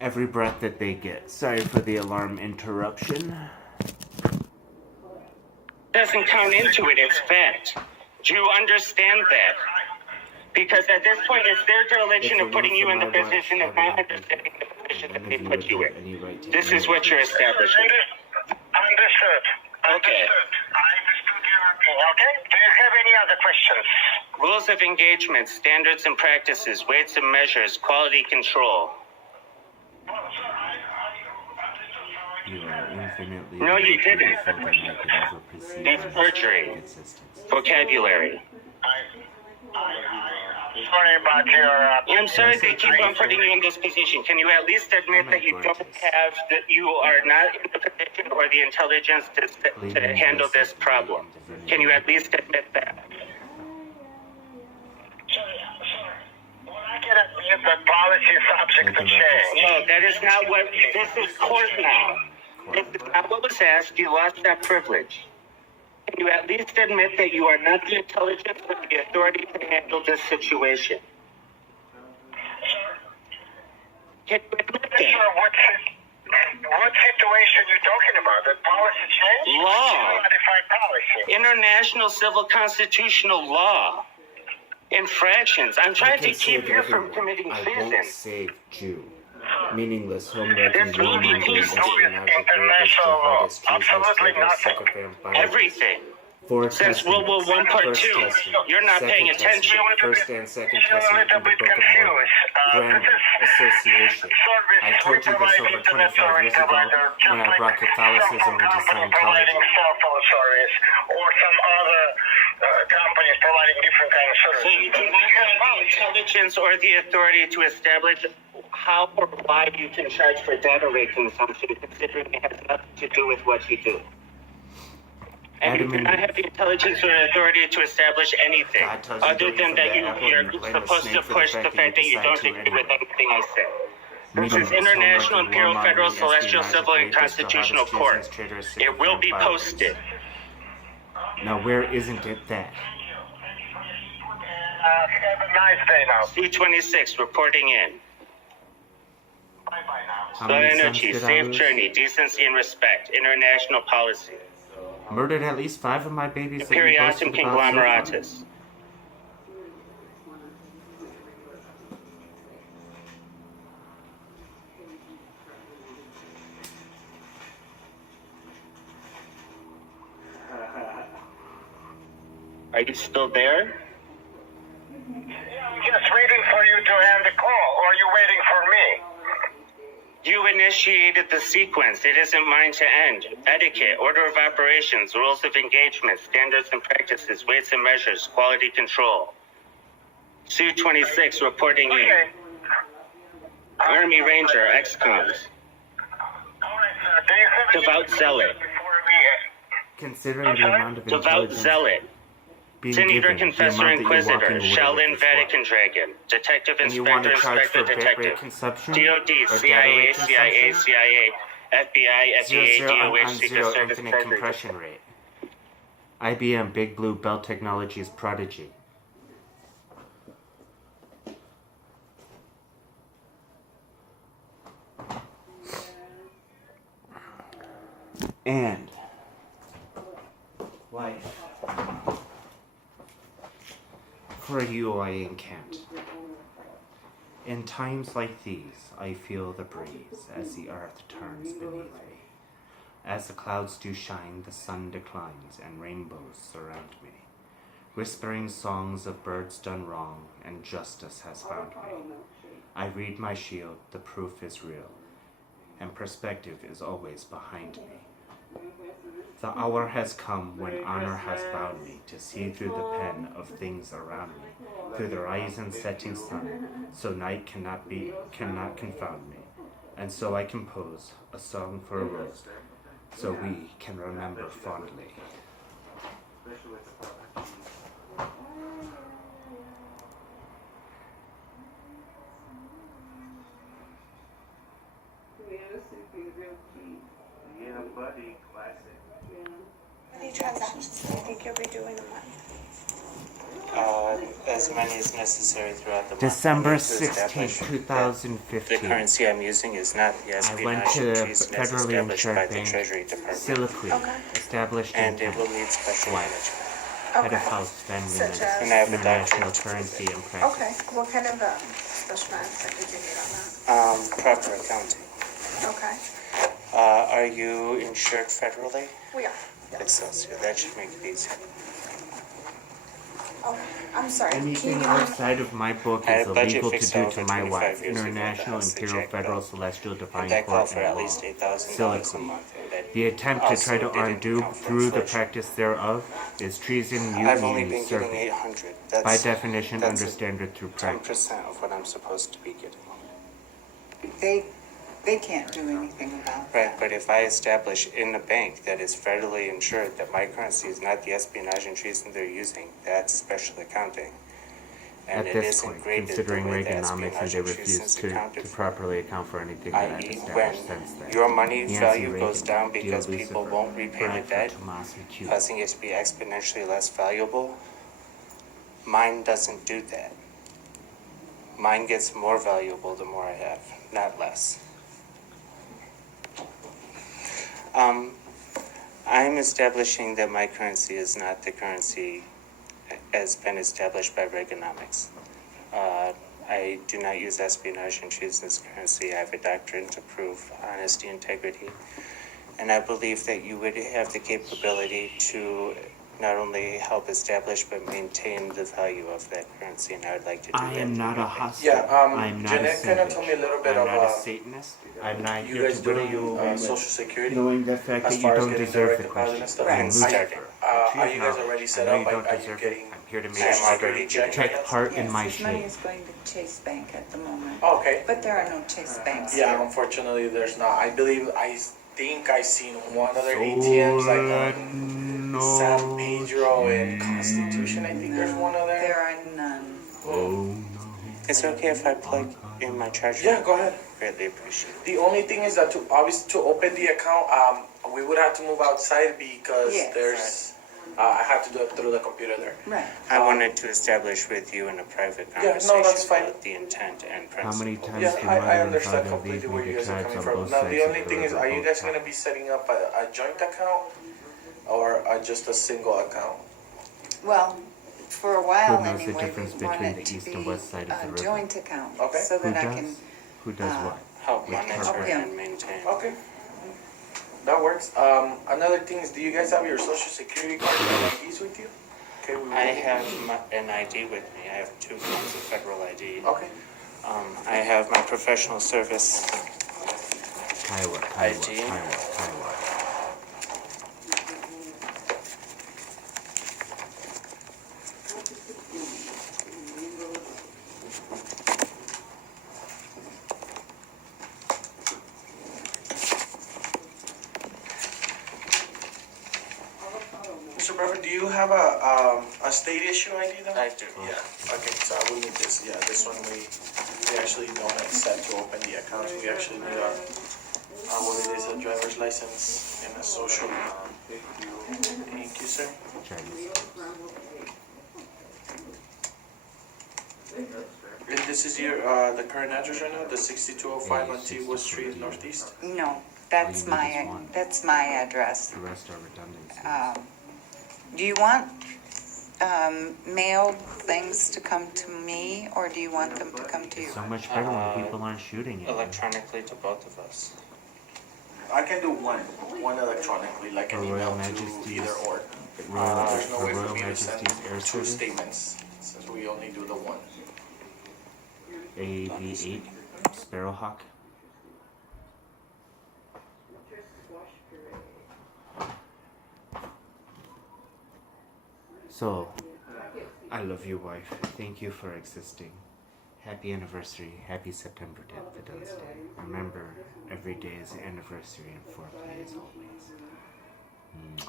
every breath that they get. Sorry for the alarm interruption. Doesn't count into it, it's fact. Do you understand that? Because at this point, it's their dereliction of putting you in the position of not understanding the position that they put you in. This is what you're establishing. Understood. Okay. I understood your opinion. Okay. Do you have any other questions? Rules of engagement, standards and practices, weights and measures, quality control. You are infinitely No, you didn't. more beautiful than I could ever perceive. That's perjury. Existence. Vocabulary. Sorry about your. I'm sorry they keep on putting you in this position. Can you at least admit that you don't have, that you are not in the position or the intelligence to handle this problem? Can you at least admit that? Sorry. Well, I can admit that policy is subject to change. No, that is not what, this is court now. This is not what was asked. You lost that privilege. Can you at least admit that you are not the intelligence or the authority to handle this situation? Can you admit that? Sure, what situation you talking about? The policy change? Law. Modified policy. International civil constitutional law. Infractions. I'm trying to keep you from committing I treason. won't save Jew. Meaningless home This wrecking will be warmongering posted. International law. Absolutely nothing. Everything. Four Since World War I, Part First 2, Testament, you're not Second paying Testament, attention. First and Second You're a Testament little in the bit Book of Mormon. confused. Grand Association. I told you this over 25 years ago when I brought Catholicism into Scientology. Providing cell phone service or some other companies providing different kind of So service. you do not have the intelligence or the authority to establish how or why you can charge for data rate consumption, considering it has nothing to do with what you do. And you do not have the intelligence or authority to establish anything, God tells you other don't than eat that from the apple and you're you blame a supposed to snake for the push the fact fact that you decide don't to agree with anyway. anything I say. This is Meaningless International home wrecking Imperial Federal warmongering, Celestial espionage, Civil and rapists, Constitutional jihadists, Court. Jasons, traitors, It will be sycophant posted. violence. Now where isn't it that? Have a nice day now. C-26 reporting in. Bye now. How Slow many sons energy, did I safe lose? journey, decency and respect, international policy. Murdered at least 5 of my babies that you Imperiatum boasted about so far. conglomeratus. Are you still there? I'm just waiting for you to end the call, or are you waiting for me? You initiated the sequence. It isn't mine to end. Etiquette, order of operations, rules of engagement, standards and practices, weights and measures, quality control. Su-26 reporting in. Okay. Army Ranger, XCOMs. All right, sir. Do you have any Devout zealot. before we Considering the amount of Devout intelligence zealot. being Sin Eater, given, the Confessor, amount that you're Inquisitor, walking away Shaolin, with is what? Vatican Dragon, Detective, And you want Inspector, to charge Inspector, for bit Detective, rate consumption? DOD, Or data CIA, rate CIA, consumption? CIA, FBI, 0, FDA, 0 DOH, on Secret 0 Service, infinite Treasury. compression rate. IBM Big Blue Bell Technologies Prodigy. And life. For you I encant. In times like these, I feel the breeze as the earth turns beneath me. As the clouds do shine, the sun declines, and rainbows surround me. Whispering songs of birds done wrong, and justice has found me. I read my shield, the proof is real, and perspective is always behind me. The hour has come when honor has bound me to see through the pen of things around me, through the rising setting sun, so night cannot confound me. And so I compose a song for a rose, so we can remember fondly. Yeah, buddy, classic. How many transactions do you think you'll be doing a month? As many as necessary throughout the month. December I need to establish 16th, that 2015. The currency I'm using is not the I espionage went to treason as federally established by insured the bank, Treasury Department. Siliqui, Okay. established in And it will Kent. need special Why? management. Head of Okay. House Van Such Wiener, as? And I have a International doctorate to prove Currency it. and Practice. Okay. What kind of special management did you need on Proper accounting. that? Okay. Are you insured federally? We are. Excelsior. That should make it easy. Okay. I'm sorry. Can you Anything give me outside of my book I is have budget illegal to fixed do out to for my 25 wife. years ago at the International, house that Imperial, Jack Federal, built. Celestial, And Divine that called Court, for and at law. least $8,000 a Siliqui. month. And that The attempt to try to also didn't undo account for through the inflation. practice thereof is treason, I've only mutiny, been getting usurping. 800. That's, By definition, that's under standard through practice. 10% of what I'm supposed to be getting. They can't do anything about Right, that. but if I establish in the bank that is federally insured that my currency is not the espionage and treason they're using, that's special accounting. And At it this isn't point, graded considering the way the Reaganomics and espionage they and refuse treason's to accounted for. properly account for anything that I've I.e., when established since then. your money Nancy value Reagan, goes down Dio because people Lucifer, won't repay the Bradford debt, Tomasi Q. causing it to be exponentially less valuable, mine doesn't do that. Mine gets more valuable the more I have, not less. I'm establishing that my currency is not the currency as been established by Reaganomics. I do not use espionage and treason as currency. I have a doctrine to prove honesty, integrity, and I believe that you would have the capability to not only help establish but maintain the value of that currency, and I would like to do that. I am not through a my bank. hostage. Yeah, I am not Jeanette a kinda savage. told me a little bit I'm of, not a Satanist. I'm not You here guys to doing belittle you, but Social Security? knowing the fact as that you far as don't getting deserve direct the deposit question. and stuff? Right. And Starting. Lucifer, Are choose you guys not. already set I know up? you don't Are you deserve getting- it. I'm here to make I'm sure already that checking. take part in Yes, my his money shade. is going to Chase Bank at the moment. Oh, okay. But there are no Chase Banks Yeah, here. unfortunately, there's not. I think I seen one other ATMs like on San Pedro and Constitution. I think there's one other. There are none. Is it okay if I plug in my charger? Yeah, go ahead. Greatly appreciate it. The only thing is that to open the account, we would have to move outside because Yes. there's. I have to do it through the computer there. Right. I wanted to establish with you in a private Yeah, no, conversation that's fine. about the intent and How many principle. times Yeah, do I mother and understand father completely leave where me you to guys are tribes coming on from. both Now, sides the of only the thing is, river, are you both guys going to times? be setting up a joint account or just a single account? Well, for a while Who knows the anyway, difference we between want the it to east and be west side of the a river? joint account. Okay. So Who that I does? can, Who does what? Help With monitor Okay. and maintain. Okay. That works. Another thing is, do you guys have your social security card and IDs with you? Okay, we I will. have an ID with me. I have 2 forms of federal ID. Okay. I have my professional service. Kiowa, ID. Kiowa. Mr. Bradford, do you have a state issue ID though? I do. Yeah. Okay, so I will need this. Yeah, this one we actually don't accept to open the accounts. We actually need what it is, a driver's license and a social. Thank you, sir. Chinese. And this is your the current address right now, the 6205 Antigua Street Northeast. no, All you need is one. that's my address. The rest are redundancies. Do you want mailed things to come to me, or do you want them to come to you? So much better when people aren't shooting at you. Electronically to both of us. I can do one electronically, like Her an Royal email to Majesty's- either or. There's no Her way for Royal me to send Majesty's Air two Service, statements since we only do the one. AAV-8, Sparrowhawk. So, I love you, wife. Thank you for existing. Happy anniversary. Happy September 10th, Fidel's Day. Remember, every day is an anniversary and foreplay is always. Mwah.